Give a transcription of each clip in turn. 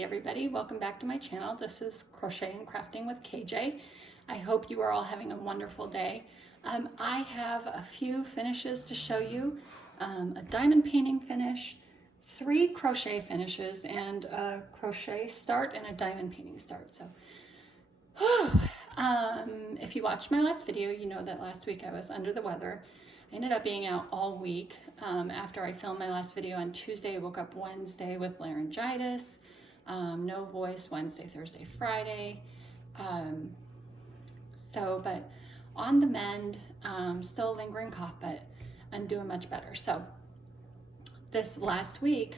Hey everybody, welcome back to my channel. This is Crochet and Crafting with KJ. I hope you are all having a wonderful day. I have a few finishes to show you. A diamond painting finish, 3 crochet finishes, and a crochet start and a diamond painting start. So, if you watched my last video, you know that last week I was under the weather. I ended up being out all week. After I filmed my last video on Tuesday, I woke up Wednesday with laryngitis, no voice Wednesday, Thursday, Friday. But on the mend, still a lingering cough, but I'm doing much better. So this last week,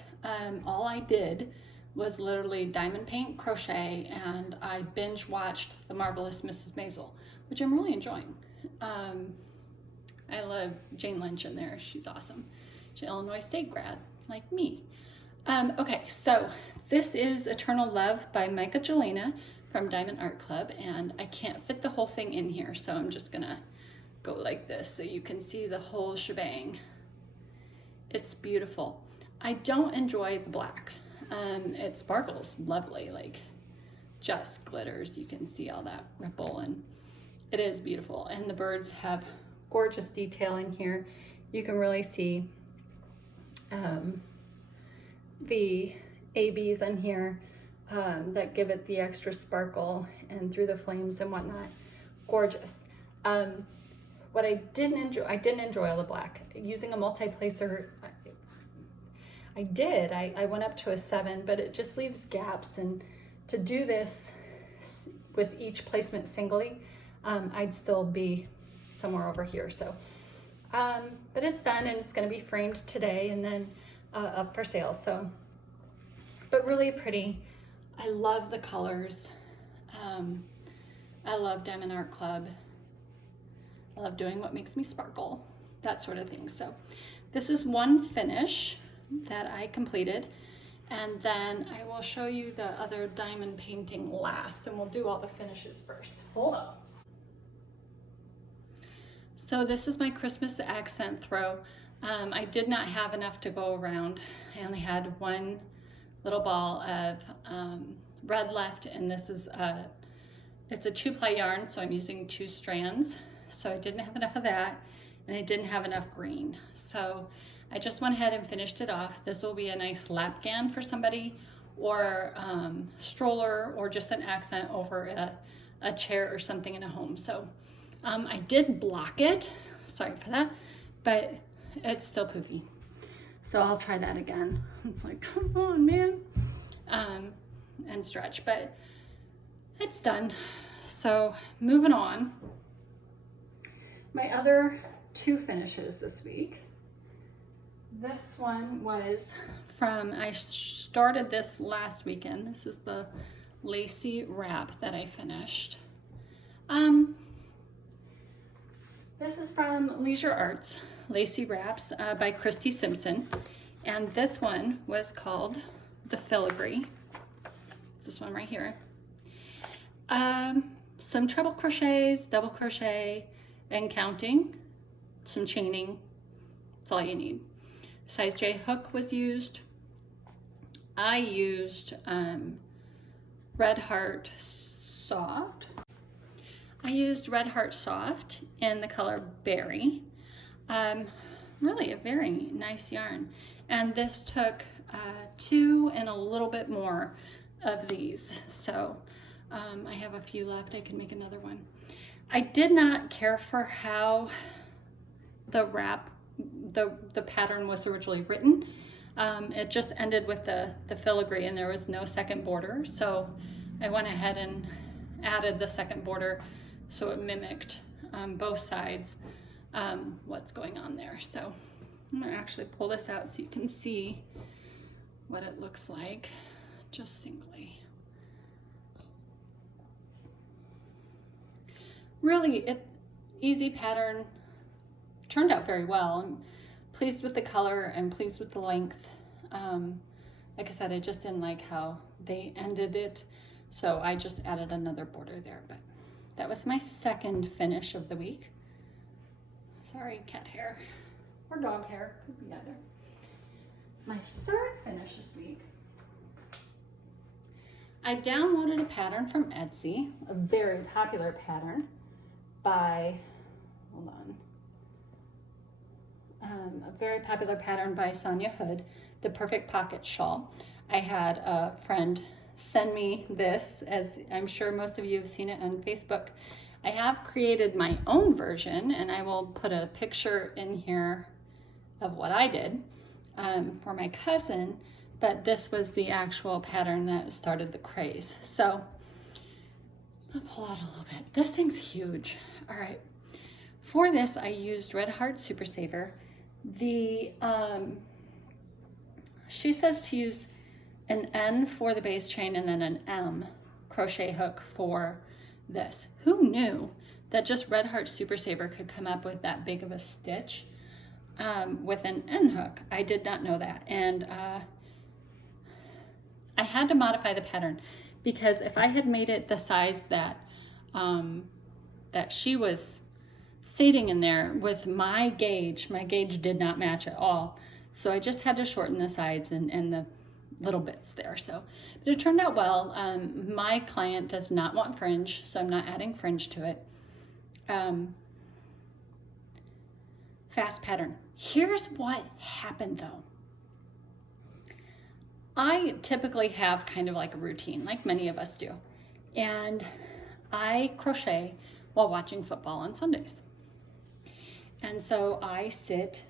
all I did was literally diamond paint, crochet, and I binge watched The Marvelous Mrs. Maisel, which I'm really enjoying. I love Jane Lynch in there. She's awesome. She's an Illinois State grad, like me. Okay, so this is Eternal Love by Micah Jelena from Diamond Art Club, and I can't fit the whole thing in here, so I'm just gonna go like this so you can see the whole shebang. It's beautiful. I don't enjoy the black. It sparkles lovely, like just glitters. You can see all that ripple, and it is beautiful. And the birds have gorgeous detail in here. You can really see the ABs in here that give it the extra sparkle and through the flames and whatnot. Gorgeous. What I didn't enjoy all the black. Using a multi-placer, I went up to a 7, but it just leaves gaps, and to do this with each placement singly, I'd still be somewhere over here. So, but it's done, and it's going to be framed today and then up for sale. So, but really pretty. I love the colors. I love Diamond Art Club. I love doing what makes me sparkle, that sort of thing. So this is one finish that I completed, and then I will show you the other diamond painting last, and we'll do all the finishes first. Hold on. So this is my Christmas accent throw. I did not have enough to go around. I only had one little ball of red left, and this is it's a 2-ply yarn, so I'm using 2 strands. So I didn't have enough of that, and I didn't have enough green. So I just went ahead and finished it off. This will be a nice lapgan for somebody, or stroller, or just an accent over a chair or something in a home. So I did block it, sorry for that, but it's still poofy. So I'll try that again. It's like, come on, man. And stretch, but it's done. So moving on. My other 2 finishes this week. This one was from, I started this last weekend. This is the lacy wrap that I finished. This is from Leisure Arts, Lacy Wraps by Christy Simpson. And this one was called the Filigree. This one right here. Some treble crochets, double crochet, and counting, some chaining. That's all you need. Size J hook was used. I used Red Heart Soft. I used Red Heart Soft in the color Berry. Really a very nice yarn. And this took 2 and a little bit more of these. So I have a few left. I can make another one. I did not care for how the wrap, the pattern was originally written. It just ended with the filigree, and there was no second border. So I went ahead and added the second border so it mimicked both sides what's going on there. So I'm gonna actually pull this out so you can see what it looks like just singly. Really, easy pattern, turned out very well. I'm pleased with the color and pleased with the length. Like I said, I just didn't like how they ended it, so I just added another border there. But that was my second finish of the week. Sorry, cat hair or dog hair, could be either. My third finish this week I downloaded a pattern from Etsy, a very popular pattern by, hold on, a very popular pattern by Sonia Hood, the Perfect Pocket Shawl. I had a friend send me this, as I'm sure most of you have seen it on Facebook. I have created my own version, and I will put a picture in here of what I did for my cousin, but this was the actual pattern that started the craze. So I'll pull out a little bit. This thing's huge. All right. For this, I used Red Heart Super Saver. She says to use an N for the base chain and then an M crochet hook for this. Who knew that just Red Heart Super Saver could come up with that big of a stitch with an N hook? I did not know that. And I had to modify the pattern because if I had made it the size that that she was stating in there with my gauge did not match at all. So I just had to shorten the sides and the little bits there. So, but it turned out well. My client does not want fringe, so I'm not adding fringe to it. Fast pattern. Here's what happened though. I typically have kind of like a routine, like many of us do. And I crochet while watching football on Sundays. And so I sit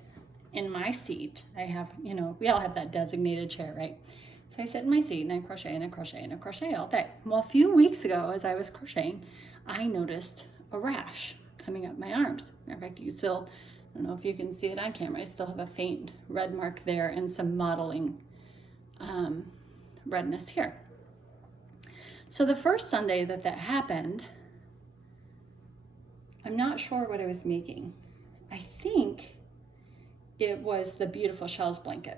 in my seat. I have, you know, we all have that designated chair, right? So I sit in my seat and I crochet and I crochet and I crochet all day. Well, a few weeks ago, as I was crocheting, I noticed a rash coming up my arms. Matter of fact, you still, I don't know if you can see it on camera, I still have a faint red mark there and some modeling redness here. So the first Sunday that happened, I'm not sure what I was making. I think it was the Beautiful Shells blanket.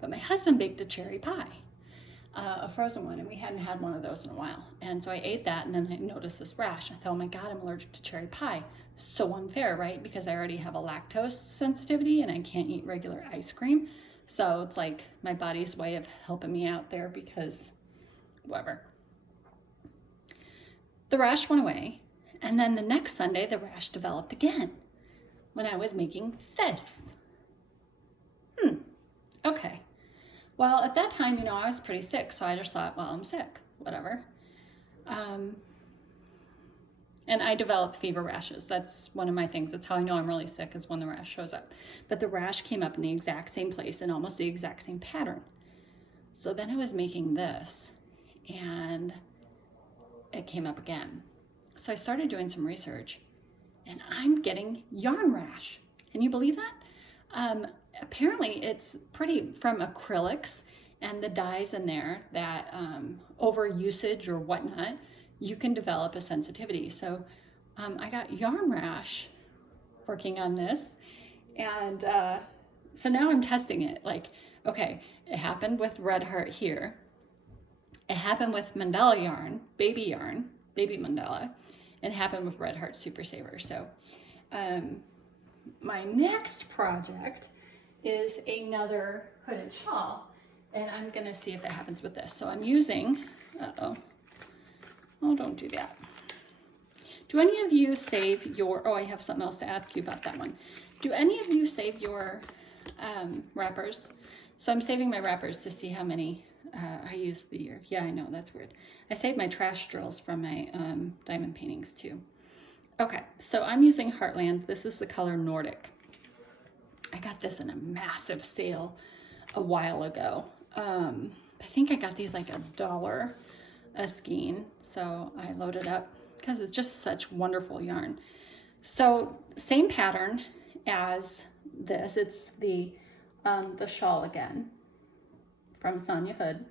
But my husband baked a cherry pie, a frozen one, and we hadn't had one of those in a while. And so I ate that, and then I noticed this rash. I thought, oh my God, I'm allergic to cherry pie. So unfair, right? Because I already have a lactose sensitivity, and I can't eat regular ice cream. So it's like my body's way of helping me out there because whatever. The rash went away, and then the next Sunday, the rash developed again when I was making this. Okay. Well, at that time, you know, I was pretty sick, so I just thought, well, I'm sick, whatever. And I developed fever rashes. That's one of my things. That's how I know I'm really sick, is when the rash shows up. But the rash came up in the exact same place in almost the exact same pattern. So then I was making this, and it came up again. So I started doing some research, and I'm getting yarn rash. Can you believe that? Apparently it's pretty from acrylics and the dyes in there that over usage or whatnot, you can develop a sensitivity. So I got yarn rash working on this, and so now I'm testing it. Like, okay, it happened with Red Heart here. It happened with mandala yarn, baby mandala, and it happened with Red Heart Super Saver. So my next project is another hooded shawl, and I'm gonna see if that happens with this. So I'm using, oh, don't do that. Do any of you save your, oh, I have something else to ask you about that one. Do any of you save your wrappers? So I'm saving my wrappers to see how many I used the year. Yeah, I know, that's weird. I saved my trash drills from my diamond paintings too. Okay, so I'm using Heartland. This is the color Nordic. I got this in a massive sale a while ago. I think I got these like $1 a skein. So I loaded up because it's just such wonderful yarn. So same pattern as this. It's the shawl again from Sonia Hood,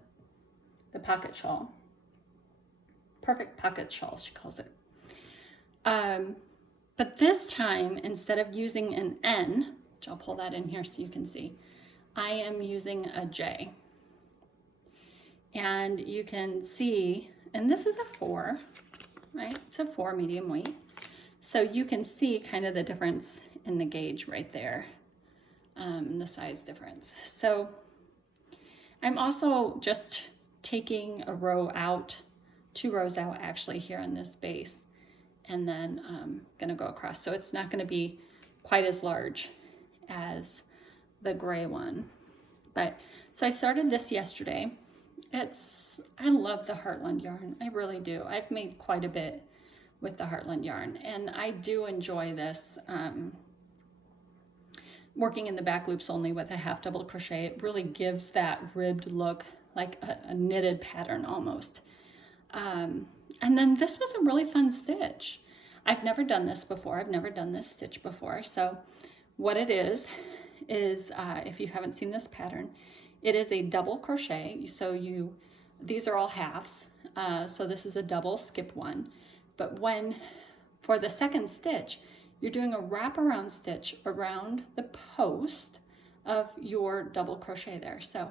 the pocket shawl. Perfect pocket shawl, she calls it. But this time, instead of using an N, which I'll pull that in here so you can see, I am using a J. And you can see, and this is a 4, right? It's a 4 medium weight. So you can see kind of the difference in the gauge right there, the size difference. So I'm also just taking a row out, 2 rows out actually here on this base, and then I'm gonna go across. So it's not gonna be quite as large as the gray one. But, so I started this yesterday. I love the Heartland yarn, I really do. I've made quite a bit with the Heartland yarn, and I do enjoy this. Working in the back loops only with a half double crochet, it really gives that ribbed look, like a knitted pattern almost. And then this was a really fun stitch. I've never done this before. I've never done this stitch before. So what it is if you haven't seen this pattern, it is a double crochet. So these are all halves. So this is a double skip one. But for the second stitch, you're doing a wraparound stitch around the post of your double crochet there. So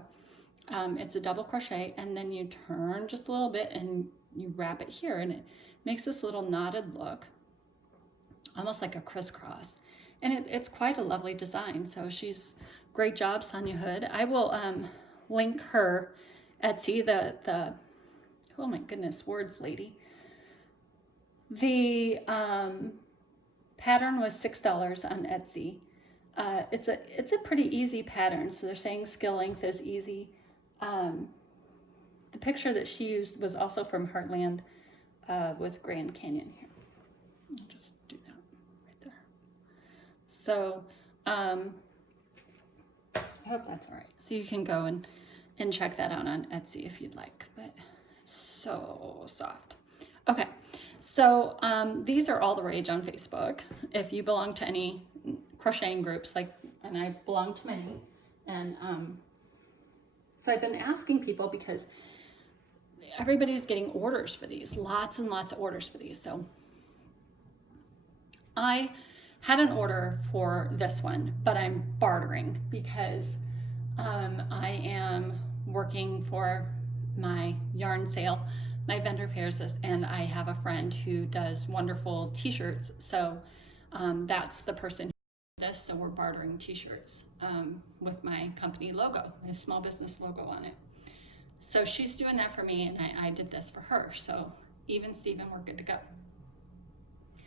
it's a double crochet, and then you turn just a little bit and you wrap it here, and it makes this little knotted look, almost like a crisscross. And it's quite a lovely design. So great job, Sonia Hood. I will link her Etsy, the oh my goodness, words lady. The pattern was $6 on Etsy. It's a pretty easy pattern. So they're saying skill length is easy. The picture that she used was also from Heartland with Grand Canyon here. I'll just do that right there. So I hope that's all right. So you can go and check that out on Etsy if you'd like, but so soft. Okay. So these are all the rage on Facebook. If you belong to any crocheting groups, and I belong to many, and so I've been asking people because everybody's getting orders for these, lots and lots of orders for these. So I had an order for this one, but I'm bartering because I am working for my yarn sale, my vendor fairs, and I have a friend who does wonderful t-shirts. So that's the person who did this. So we're bartering t-shirts with my company logo, my small business logo on it. So she's doing that for me, and I did this for her. So even Steven, we're good to go.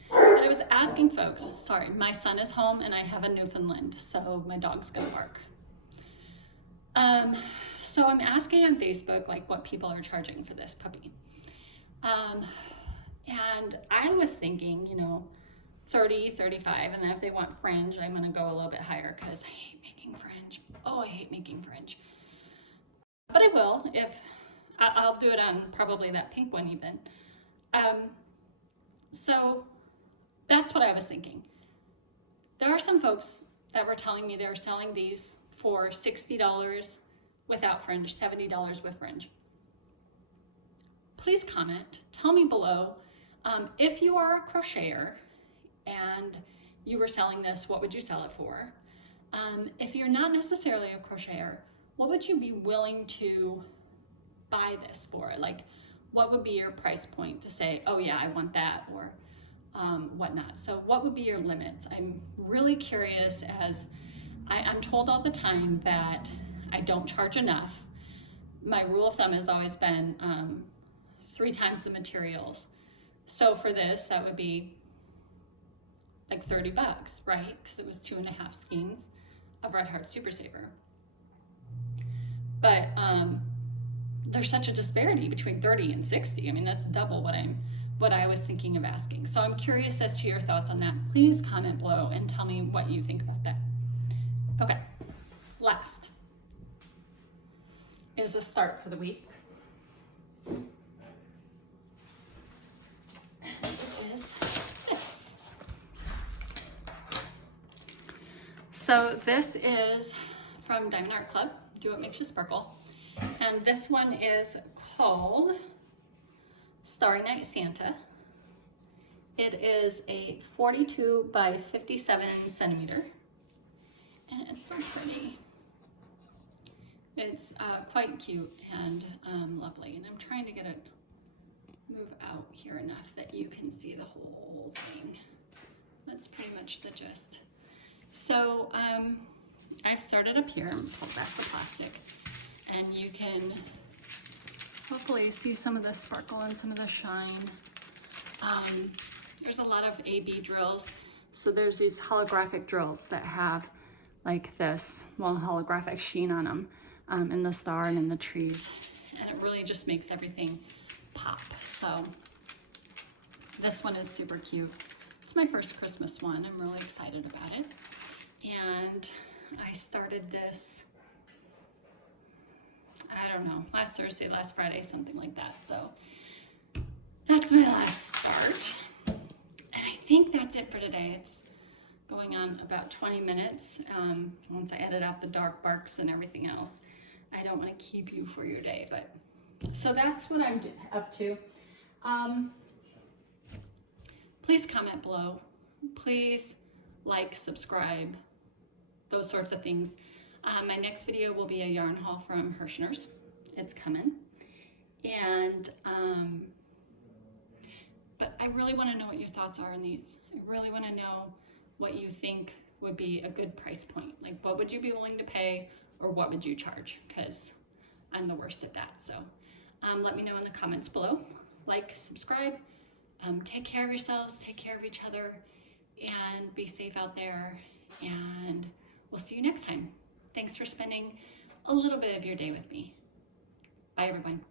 But I was asking folks, sorry, my son is home and I have a Newfoundland, so my dog's gonna bark. So I'm asking on Facebook what people are charging for this puppy. And I was thinking, 30, 35, and then if they want fringe, I'm gonna go a little bit higher because I hate making fringe. Oh, I hate making fringe. But I will, if I'll do it on probably that pink one even. So that's what I was thinking. There are some folks that were telling me they're selling these for $60 without fringe, $70 with fringe. Please comment, tell me below, if you are a crocheter and you were selling this, what would you sell it for? If you're not necessarily a crocheter, what would you be willing to buy this for? What would be your price point to say, oh yeah, I want that, or whatnot? So what would be your limits? I'm really curious, as I'm told all the time that I don't charge enough. My rule of thumb has always been 3 times the materials. So for this, that would be like $30, right? Because it was 2.5 skeins of Red Heart Super Saver. But there's such a disparity between 30 and 60. I mean, that's double what I was thinking of asking. So I'm curious as to your thoughts on that. Please comment below and tell me what you think about that. Okay, last is a start for the week. So this is from Diamond Art Club, Do What Makes You Sparkle. And this one is called Starry Night Santa. It is a 42 by 57 centimeter. And it's so pretty. It's quite cute and lovely. And I'm trying to get it move out here enough that you can see the whole thing. That's pretty much the gist. So I started up here and pulled back the plastic, and you can Hopefully you see some of the sparkle and some of the shine. There's a lot of AB drills. So there's these holographic drills that have like this long holographic sheen on them, in the star and in the trees. And it really just makes everything pop. So this one is super cute. It's my first Christmas one. I'm really excited about it. And I started this, I don't know, last Thursday, last Friday, something like that. So that's my last start. And I think that's it for today. It's going on about 20 minutes. Once I edit out the dark barks and everything else. I don't want to keep you for your day, but so that's what I'm up to. Please comment below. Please like, subscribe, those sorts of things. My next video will be a yarn haul from Kjskrochet. It's coming. And, but I really want to know what your thoughts are on these. I really want to know what you think would be a good price point. Like, what would you be willing to pay, or what would you charge? Because I'm the worst at that. So let me know in the comments below. Like, subscribe, take care of yourselves, take care of each other, and be safe out there. And we'll see you next time. Thanks for spending a little bit of your day with me. Bye, everyone.